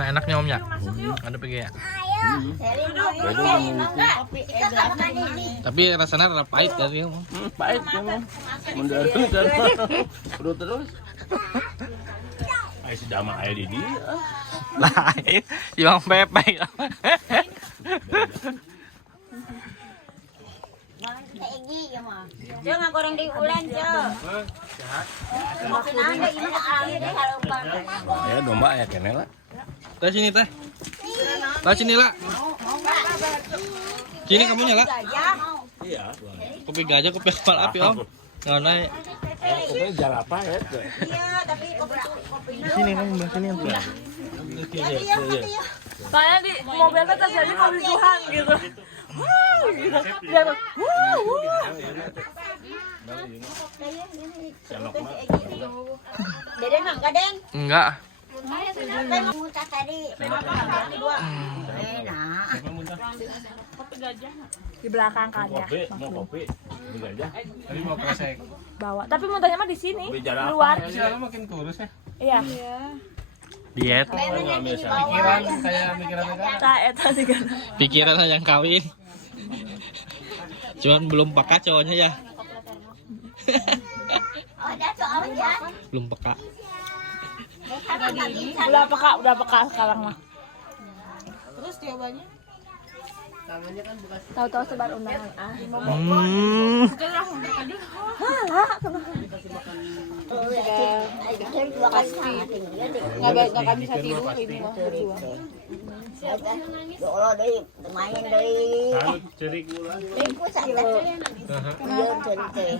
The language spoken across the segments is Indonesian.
Emang enaknya omnya? Ada pergi ya? Tapi rasanya rada pahit tadi om. Pahit emang. Mendadak udah terus. Ayo sudah mah ayo di dia. Lain, yang pepe. Cok nggak goreng di ulen cok. Makin ada gimana air deh kalau bang. Ya domba ya kene lah. Teh sini teh. Lah sini lah. Sini kamu nyala. Iya. Kopi gajah, kopi kepal api om. Nggak naik. Kopi jalan apa ya? Iya tapi kopi. Di sini kamu belah sini om. Soalnya di mobilnya terjadi kerusuhan gitu. Wow, gitu. Dia tuh, Deden enggak Den? Enggak. Saya mau muntah tadi. Dua. Enak. di belakang kan ya. Kopi, mau kopi. Ini aja. Tadi mau kresek. Bawa. Tapi muntahnya mah di sini, Kopi di jalan apa? luar. Sekarang makin kurus ya. Iya. Diet. Pikiran Kayak pikiran Nah, eta sih kan. pikiran yang kawin. Cuman belum peka cowoknya ya. Oh, ada soalnya. Belum peka. Udah peka sekarang mah. Terus jawabannya? Tahu-tahu sebar undangan ah. Pasti. Nggak bisa tidur ini mah berdua. Kalau dari main dari Cerik gula. lingkus aja. Iya jadi.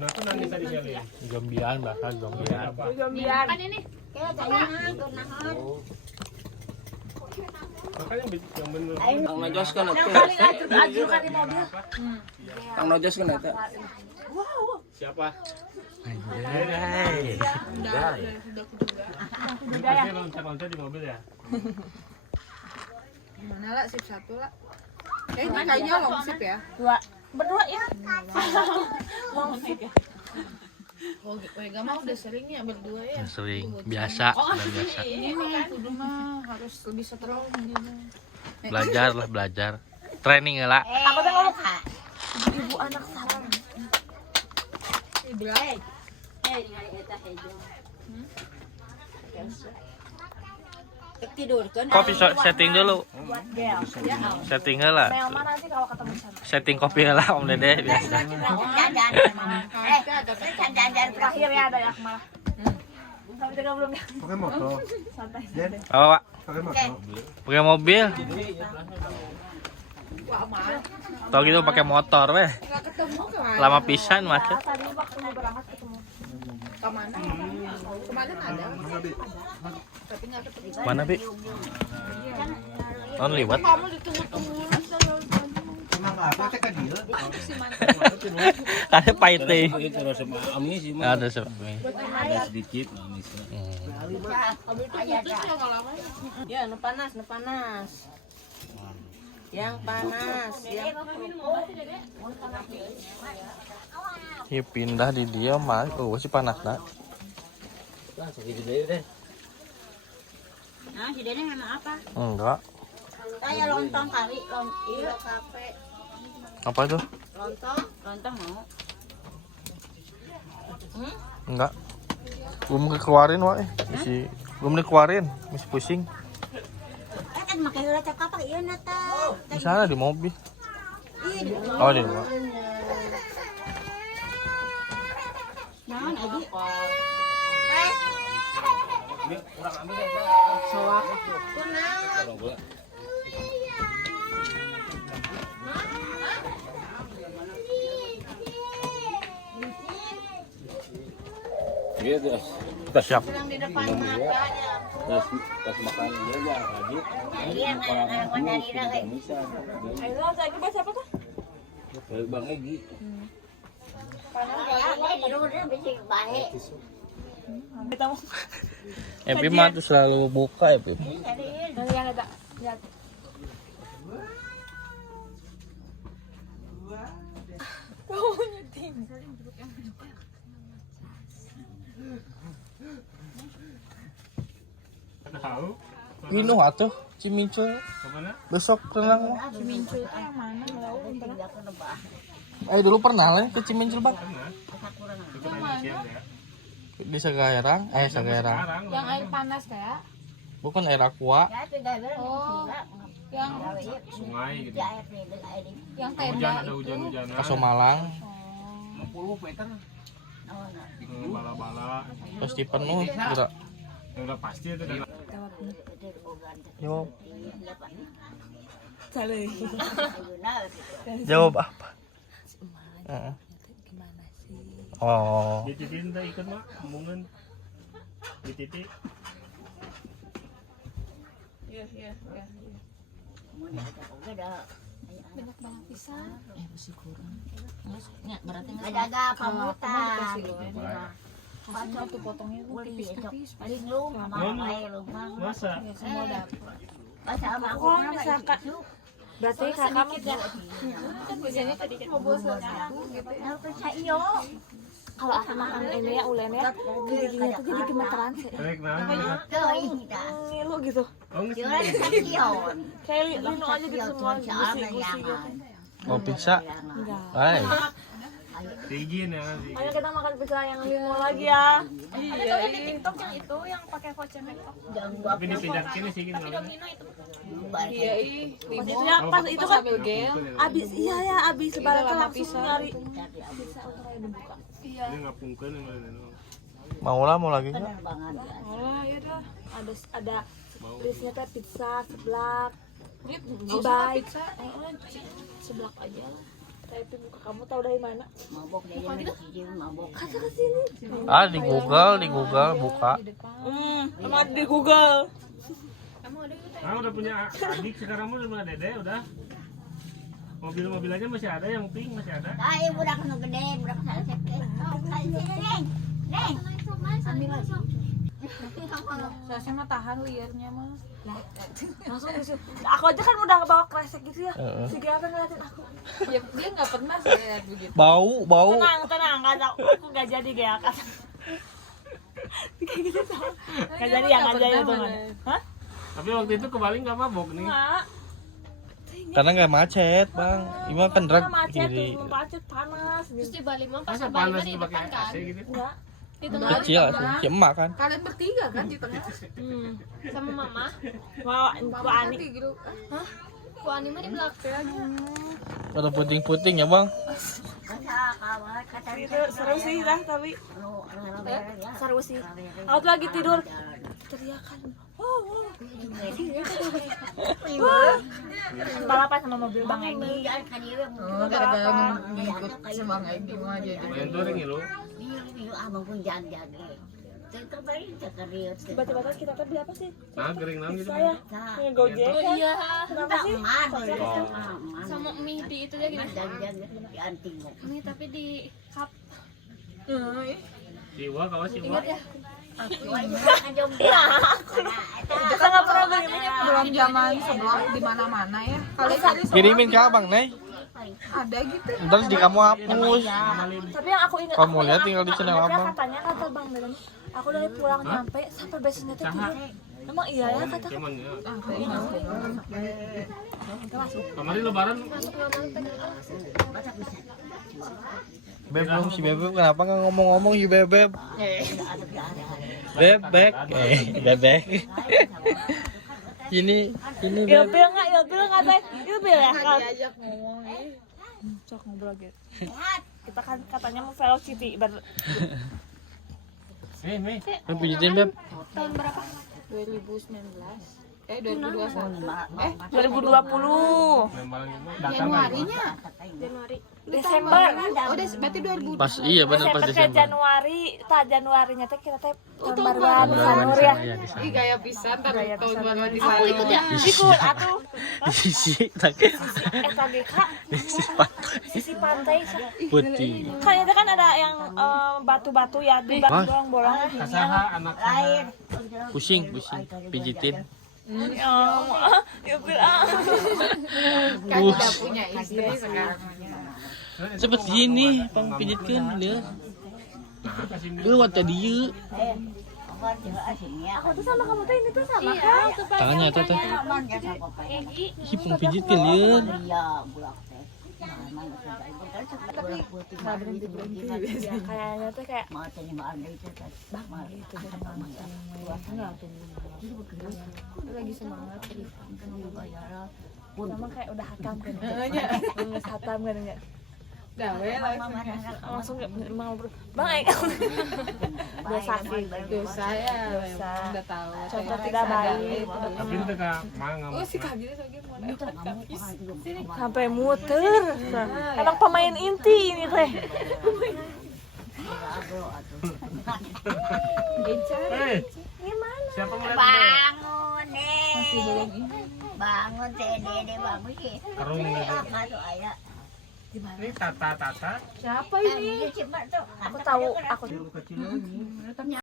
Kenapa nanti tadi kali ya? Gambian bahkan gambian. Gambian. Kayak tanya kenahan. Makanya yang bener. Kang Najos kan itu. Paling ajur-ajuran di mobil. Kang Najos kan itu. Siapa? Anjay. Pasti loncat-loncat di mobil ya? Mana lah sip satu lah. Ini kayaknya long sip ya. Berdua ya. Oh, Wega mah udah sering ya berdua ya. Sering biasa, udah biasa. Ini mah kudu mah harus lebih strong gitu. Belajar lah belajar. Training lah. Aku tuh ngomong ibu anak salam. Tidur kan? Kopi setting dulu. Buat gel. Setting lah. Mel mah nanti kalau ketemu sana. Setting kopi lah Om Dede biasa. Jajan. Jajan Terakhir ya ada ya malah. Sampai 30 ya. Pakai motor. Santai. Apa Pak? Pakai motor. Pakai mobil. Tau gitu pakai motor weh. Enggak ketemu kemana? Lama pisan macet. Tadi waktu mau berangkat ketemu. Kemana? Kemarin ada. Tapi enggak ketemu. Mana Bi? Non liwat. Kamu ditunggu-tunggu. Emang apa teh ka dieu? Ada pahit deh. Itu rasa amis sih mah. Ada sepi. Ada sedikit amis. Ya, nu panas. Yang panas, yang Ya pindah di dia mah. Oh, si panas dah. Nah, si Dede memang apa? Enggak. Kayak lontong kali, lontong kafe. Apa itu? Lontong mau. Enggak. Belum dikeluarin wae. Belum dikeluarin, masih pusing. Kan makai heula cap kapak ieu na teh. Di sana di mobil. Oh, di luar. Naon aja? Soak. Gitu. Kita siap. Yang di depan mata aja. Tas makan dia ya lagi. Iya, anak-anak dari kayak Bisa. Ayo saya baca siapa tuh? Bang Egi. udah bisa baik. Kita mau. Epi mah tuh selalu buka Epi. Lihat ada. Lihat. Kau nyeting. Tahu? Pinuh atuh Cimincul. Kemana? Besok renang mah. Cimincul tuh yang mana? Nggak tahu, pernah. Dulu pernah lah ke Cimincul, Bang. Itu kan siang ya. Di Segaerang, Segaerang. Sekarang Yang air panas kayak. Bukan air aqua. Oh, yang sungai gitu. yang Hujan tenda ada itu. hujan-hujanan. Kasomalang. 10 meter. Bala-bala. Pasti penuh gerak. Yang udah pasti itu dari Jawab. Saleh. Jawab apa? Heeh. Oh. di titik teh ikut mah omongan di titik. Iya. Banyak banget pisang. Ada pamutan. Satu potongnya tuh tipis-tipis. Paling lu Masa? Semua dapat. Kalau misalkan berarti kakak mah Kan biasanya tadi kan mau bawa satu gitu ya. kalau aku makan ini ya ulen ya giginya tuh jadi gemeteran sih. Rek nah. Ngilu gitu. Oh nggak Kayak lino aja gitu semua gusi-gusi gitu. Mau pizza? Enggak. Hai. Izin ya sih. Ayo kita makan pizza yang limo lagi ya. Iya, di TikTok yang itu yang pakai voucher TikTok. Tapi dipindah sini sih gitu. Domino itu. Iya, Pas itu ya pas itu kan sambil game. abis abis lebaran tuh langsung nyari Iya. pizza untuk kayak dibuka. Ini ngapungkeun yang lain. Mau lah mau lagi nggak? Oh ya dah. Ada listnya teh pizza seblak. Ini Bye. pizza. Seblak aja lah. Tapi buka kamu tahu dari mana? Kata ke sini. Di Google buka. Emang di Google. Ah udah punya adik sekarang mah udah punya dede udah. Mobil-mobil aja masih ada yang pink masih ada. Ayo budak nu gede, budak saya sakit. Neng. Ambil lagi. Saya mah tahan liarnya mah. Langsung di situ. Aku aja kan udah bawa kresek gitu ya. Si Gia ngeliatin aku. Ya, dia nggak pernah saya lihat begitu. Bau. Tenang, nggak tahu. Aku nggak jadi Gia kata. Kayak gitu sama. Nggak jadi ya, nggak jadi itu mana? Hah? Tapi waktu itu ke Bali nggak mabok nih. Nggak. Karena nggak macet, Bang. Ini kan drag Macet kiri. tuh, macet panas. Terus di Bali mah pas Masa di Bali panas mah di pakai depan kan. AC gitu. Enggak. Di tengah. Kecil tuh, si emak kan. Kalian bertiga kan di tengah. Sama mama. Mau Bu Ani. Gitu. Hah? Bu Ani mah di belakang. Pada puting-puting ya, Bang. Itu seru sih dah tapi seru sih. Aku tuh lagi tidur teriakan. Balapan sama mobil Bang Egi. Gara-gara ngikut sama Egi mah jadi. Main touring ya lo. Tiba-tiba kita tadi apa sih? Nah kering nang gitu. Saya ngegojek Oh kan? iya. Kenapa sih? Sama mie di itu aja gini. Mie tapi di cup. Siwa kawas siwa. Ingat ya? Kita nggak pernah begini. Belum zaman sebelum di mana-mana ya. Kalau tadi Kirimin ke Abang, Ney. ada gitu. Ntar di kamu hapus. Tapi yang aku ingat, Kamu lihat tinggal di channel ingatnya Abang. katanya kata Bang Dadan, aku dari pulang nyampe sampai besoknya tuh tidur. Emang iya ya kata. Cuman ya. Kita masuk. Kemarin lebaran Beb belum si Bebeb kenapa nggak ngomong-ngomong si Bebeb? Bebek, Bebek. Ini Beb. Ilpil nggak teh? Ilpil ya kan? Diajak ngomong. Cok ngobrol gitu. Kita kan katanya mau velocity Mei. Pijitin Beb. Tahun berapa? 2019. 2021. 2020 Januarinya. Desember. Oh, berarti 2000. Pas iya benar pas Desember ke Desember. Januari, Januarinya teh kita teh tahun baruan Sanur ya. Ih gaya pisan tahun baru di Aku ikut ya. Ikut atuh. Sisi SKGK sisi pantai putih. kan itu kan ada yang batu-batu ya di bolong-bolong. Kasaha anak lain. Pusing pijitin. Ya bilang Kan udah punya istri sekarang. Seperti ini pang pijitkeun dia. Lu wat tadi Aku tuh sama kamu tuh ini tuh sama Iya, kan? tuh Pak. Tangannya tuh. Egi. Hipung pijit kalian. Nggak berhenti ya, kayaknya tuh kayak bang itu lagi semangat sama kayak udah hatam kan nggak hatam kan enggak langsung mau bang dosa sih Dosa ya, memang udah tahu. contoh tidak baik Tapi itu kak, mang Oh, si Kak Gini lagi mau sampai muter emang pemain inti ini teh Siapa mulai? bangun bangun dede bangun sih Karung gitu. Ini tata. siapa ini aku tahu aku